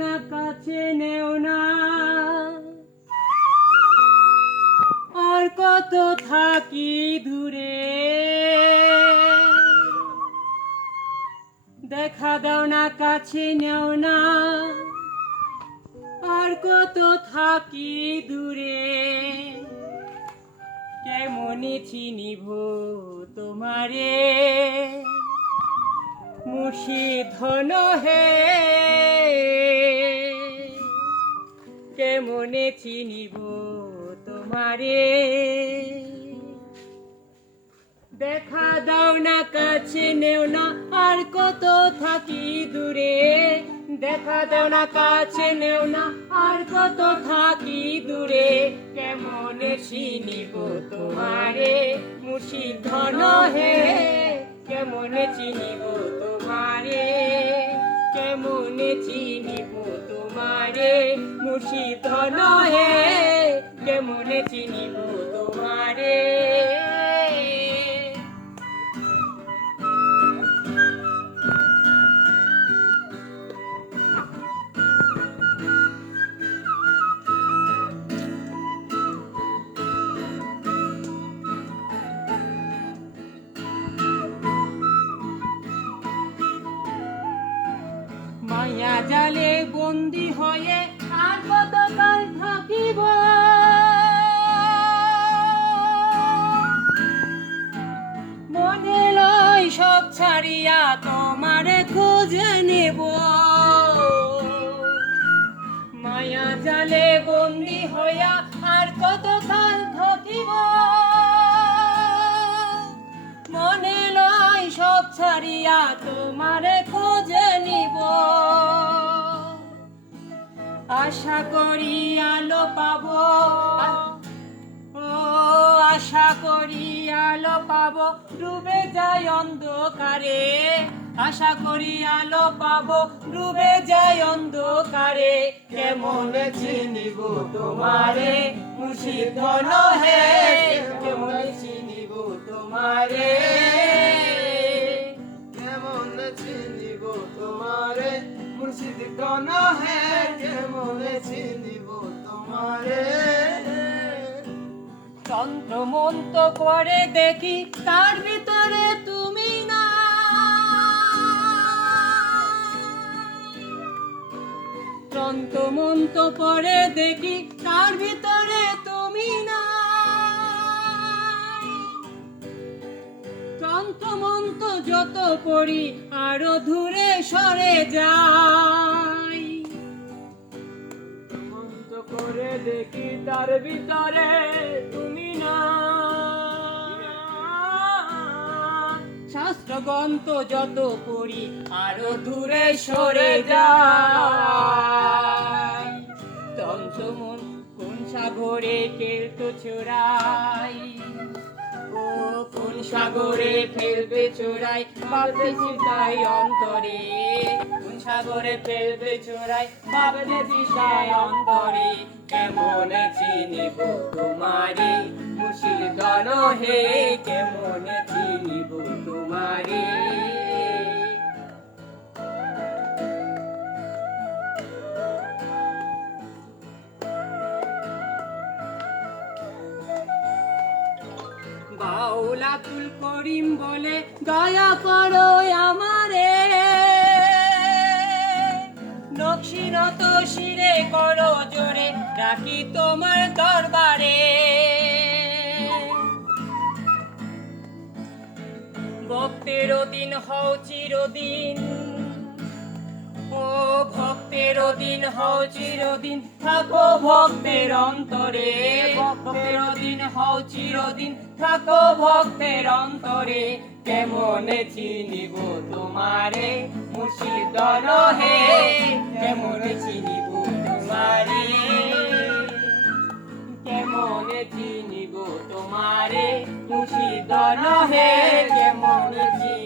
না কাছে নেও না, আর কত থাকি দূরে, দেখা দাও না কাছে নেও না, আর কত থাকি দূরে, কেমনে চিনিব তোমারে মুর্শিধন হে, কেমনে চিনিব তোমারে, দেখা দাও না কাছে নেও না, আর কত থাকি দূরে, দেখা দাও না কাছে নেও না, আর কত থাকি দূরে, কেমনে চিনিব তোমারে মুর্শিধন হে, কেমনে চিনিব তোমারে, কেমনে চিনিব তোমারে মুর্শিধন হে, কেমনে চিনিব তোমারে। মায়া জালে বন্দী হয়ে আর কতকাল থাকিব, মনে লয় সব ছাড়িয়া তোমারে খুঁজে নেব, মায়া জালে বন্দী হইয়া আর কতকাল থাকিব, মনে লয় সব ছাড়িয়া তোমারে খুঁজে নিব, আশা করি আলো পাবো, ও আশা করি আলো পাবো, ডুবে যায় অন্ধকারে, আশা করি আলো পাবো, ডুবে যায় অন্ধকারে, কেমনে চিনিব তোমারে মুর্শিধন হে, কেমনে চিনিব তোমারে, কেমনে চিনিব তোমারে মুর্শিদগণ হে, কেমনে চিনিব তোমারে। তন্ত্র মন্ত্র করে দেখি তার ভিতরে তুমি না, তন্ত্র মন্ত্র করে দেখি তার ভিতরে তুমি না, তন্ত্র মন্ত্র যত পড়ি আরো দূরে সরে যাই, মন্ত্র করে দেখি তার ভিতরে তুমি না, শাস্ত্র গ্রন্থ যত পড়ি আরো দূরে সরে যাই, তন্ত্র মন কোন সাগরে ফেলতো চোরাই, ও কোন সাগরে ফেলবে চোরাই, ভাবতে চিন্তায় অন্তরে, কোন সাগরে ফেলবে চোরাই, ভাবতে চিন্তায় অন্তরে, কেমনে চিনিব তোমারে মুর্শিদগণ হে, কেমনে চিনিব তোমারে। বাউল আব্দুল করিম বলে দয়া করো আমারে, নকশিরত শিরে করো জোরে, ডাকি তোমার দরবারে, ভক্তের দিন হও চিরদিন, ও ভক্তের দিন হও চিরদিন, থাকো ভক্তের অন্তরে, ভক্তের দিন হও চিরদিন, থাকো ভক্তের অন্তরে, কেমনে চিনিব তোমারে মুর্শিদগণ হে, কেমনে চিনিব তোমারে, কেমনে চিনিব তোমারে মুর্শিদগণ হে, কেমনে চিনিব